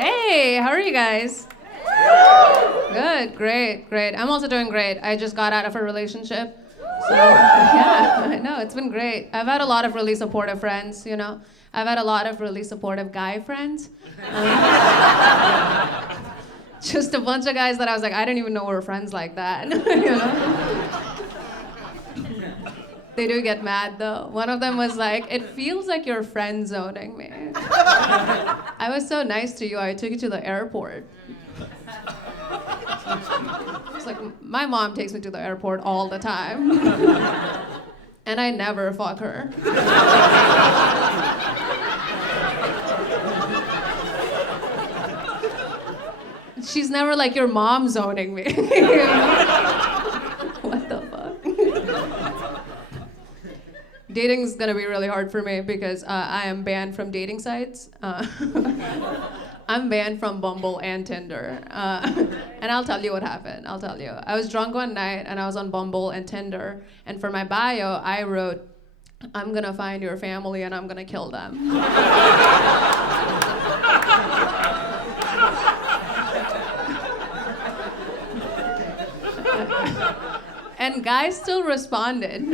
Hey, how are you guys? Good, great. I'm also doing great. I just got out of a relationship. So, yeah, I know, it's been great. I've had a lot of really supportive friends, you know. I've had a lot of really supportive guy friends. Just a bunch of guys that I was like, I didn't even know we were friends like that, you know? They do get mad though. One of them was like, it feels like you're friend zoning me. I was so nice to you, I took you to the airport. It's like, my mom takes me to the airport all the time. And I never fuck her. She's never like, your mom zoning me. What the fuck? Dating's gonna be really hard for me because I am banned from dating sites. I'm banned from Bumble and Tinder. And I'll tell you what happened, I'll tell you. I was drunk one night and I was on Bumble and Tinder, and for my bio, I wrote, I'm gonna find your family and I'm gonna kill them. And guys still responded.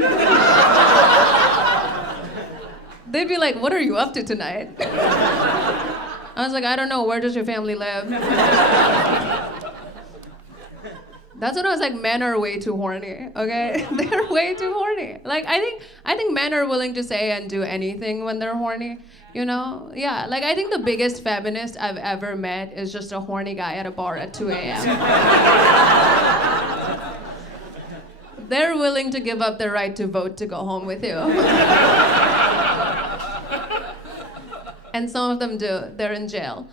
They'd be like, what are you up to tonight? I was like, I don't know, where does your family live? That's when I was like, men are way too horny, okay? They're way too horny. Like, I think men are willing to say and do anything when they're horny, you know? Yeah, like I think the biggest feminist I've ever met is just a horny guy at a bar at 2 a.m. They're willing to give up their right to vote to go home with you. And some of them do. They're in jail.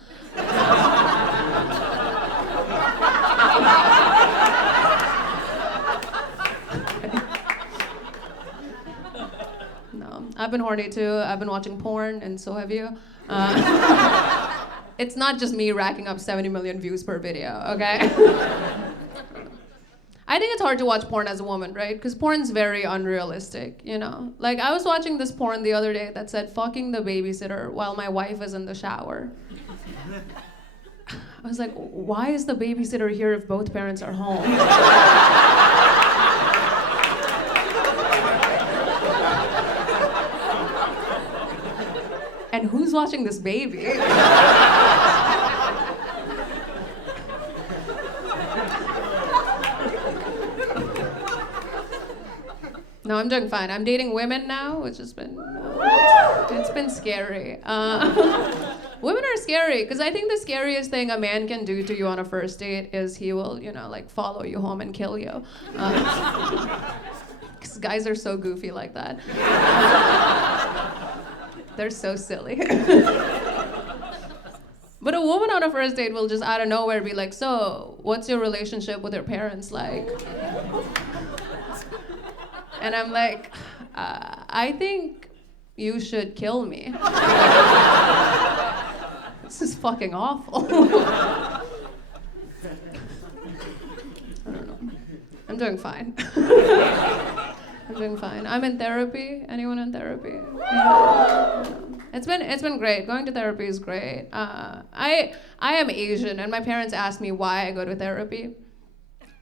No, I've been horny too. I've been watching porn, and so have you. It's not just me racking up 70 million views per video, okay? I think it's hard to watch porn as a woman, right? Because porn's very unrealistic, you know? Like, I was watching this porn the other day that said, fucking the babysitter while my wife is in the shower. I was like, why is the babysitter here if both parents are home? And who's watching this baby? No, I'm doing fine. I'm dating women now, which has been, it's been scary. Women are scary, because I think the scariest thing a man can do to you on a first date is he will, you know, like follow you home and kill you. Because guys are so goofy like that. They're so silly. But a woman on a first date will just out of nowhere be like, so, what's your relationship with your parents like? And I'm like, I think you should kill me. This is fucking awful. I don't know. I'm doing fine. I'm doing fine. I'm in therapy. Anyone in therapy? Yeah. It's been great. Going to therapy is great. I am Asian, and my parents asked me why I go to therapy.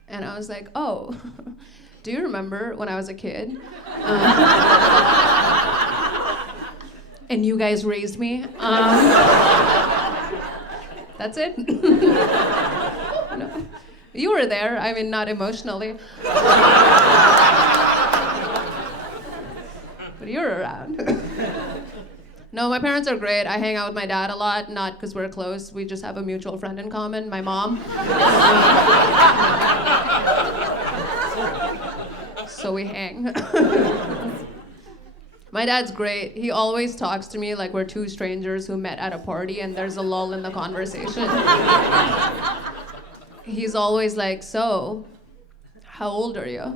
And I was like, oh. Do you remember when I was a kid? And you guys raised me? That's it? No. You were there, I mean, not emotionally. But you were around. No, my parents are great. I hang out with my dad a lot, not because we're close. We just have a mutual friend in common, my mom. So we hang. My dad's great. He always talks to me like we're two strangers who met at a party and there's a lull in the conversation. He's always like, so, how old are you?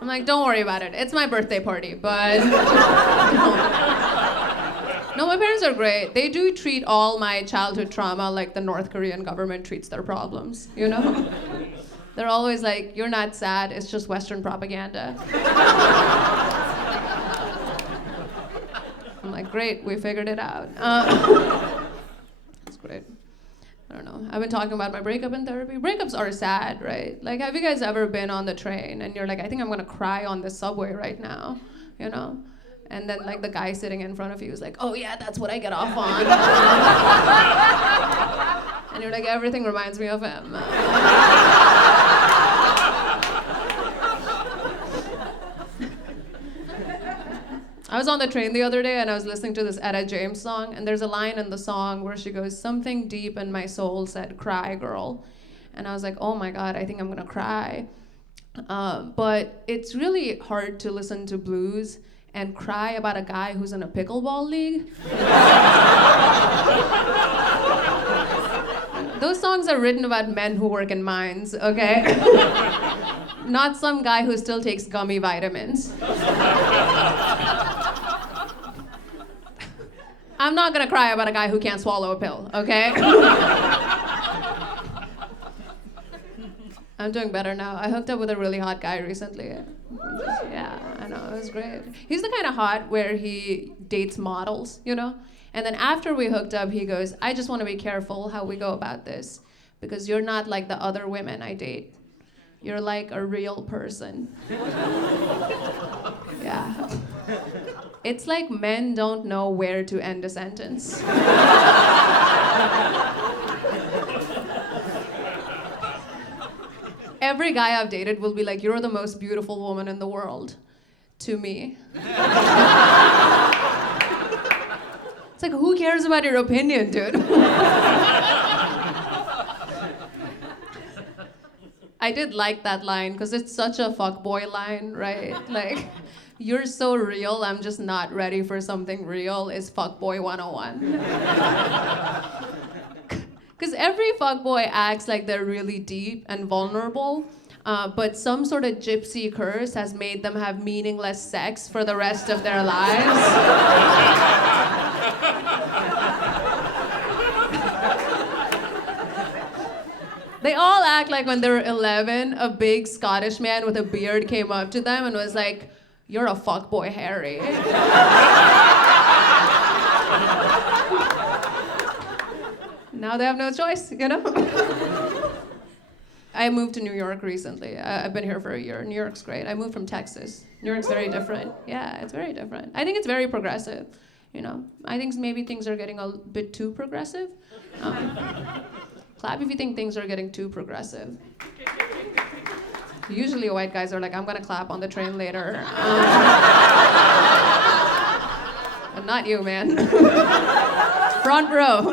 I'm like, don't worry about it. It's my birthday party, but... No, my parents are great. They do treat all my childhood trauma like the North Korean government treats their problems, you know? They're always like, you're not sad, it's just Western propaganda. I'm like, great, we figured it out. That's great. I don't know. I've been talking about my breakup in therapy. Breakups are sad, right? Like, have you guys ever been on the train and you're like, I think I'm gonna cry on the subway right now, you know? And then like the guy sitting in front of you is like, oh yeah, that's what I get off on. And you're like, everything reminds me of him. I was on the train the other day and I was listening to this Etta James song, and there's a line in the song where she goes, something deep in my soul said, cry, girl. And I was like, oh my God, I think I'm gonna cry. But it's really hard to listen to blues and cry about a guy who's in a pickleball league. Those songs are written about men who work in mines, okay? Not some guy who still takes gummy vitamins. I'm not gonna cry about a guy who can't swallow a pill, okay? I'm doing better now. I hooked up with a really hot guy recently. Yeah, I know, it was great. He's the kind of hot where he dates models, you know? And then after we hooked up, he goes, I just want to be careful how we go about this, because you're not like the other women I date. You're like a real person. Yeah. It's like men don't know where to end a sentence. Every guy I've dated will be like, you're the most beautiful woman in the world to me. It's like, who cares about your opinion, dude? I did like that line because it's such a fuckboy line, right? Like, you're so real, I'm just not ready for something real is fuckboy 101. Because every fuckboy acts like they're really deep and vulnerable, but some sort of gypsy curse has made them have meaningless sex for the rest of their lives. They all act like when they were 11, a big Scottish man with a beard came up to them and was like, you're a fuckboy, Harry. Now they have no choice, you know? I moved to New York recently. I've been here for a year. New York's great. I moved from Texas. New York's very different. Yeah, it's very different. I think it's very progressive, you know? I think maybe things are getting a bit too progressive. Clap if you think things are getting too progressive. Usually white guys are like, I'm gonna clap on the train later. But not you, man. Front row.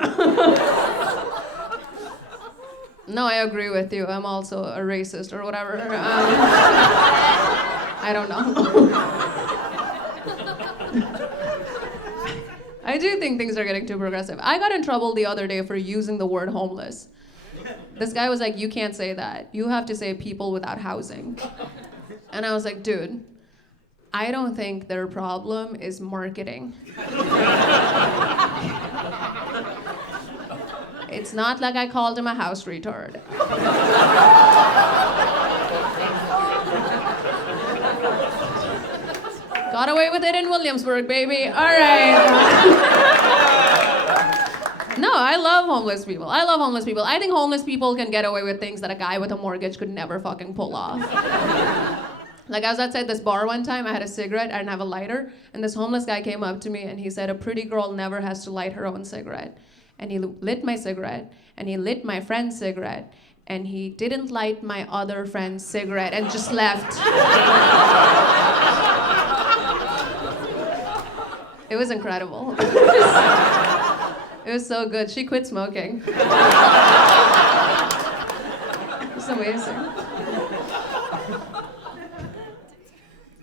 No, I agree with you. I'm also a racist or whatever. I don't know. I do think things are getting too progressive. I got in trouble the other day for using the word homeless. This guy was like, you can't say that. You have to say people without housing. And I was like, dude, I don't think their problem is marketing. It's not like I called him a house retard. Got away with it in Williamsburg, baby. All right. No, I love homeless people. I love homeless people. I think homeless people can get away with things that a guy with a mortgage could never fucking pull off. Like, I was outside this bar one time, I had a cigarette, I didn't have a lighter, and this homeless guy came up to me and he said, a pretty girl never has to light her own cigarette. And he lit my cigarette, and he lit my friend's cigarette, and he didn't light my other friend's cigarette and just left. It was incredible. It was so good. She quit smoking. It was amazing.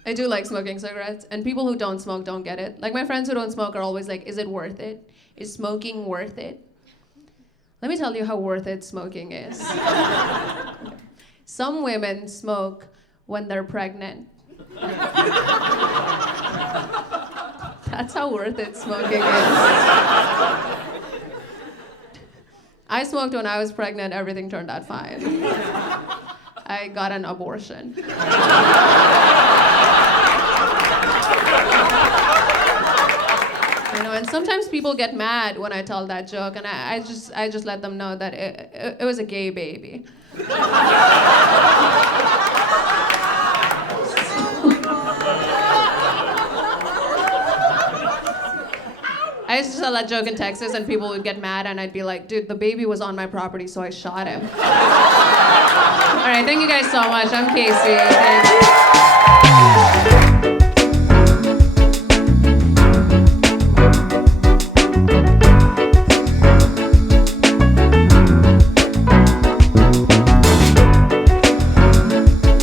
I do like smoking cigarettes, and people who don't smoke don't get it. Like, my friends who don't smoke are always like, is it worth it? Is smoking worth it? Let me tell you how worth it smoking is. Some women smoke when they're pregnant. That's how worth it smoking is. I smoked when I was pregnant, everything turned out fine. I got an abortion. sometimes people get mad when I tell that joke, and I just let them know that it was a gay baby. I used to tell that joke in Texas, and people would get mad, and I'd be like, dude, the baby was on my property, so I shot him. All right, thank you guys so much. I'm Casey. Thanks.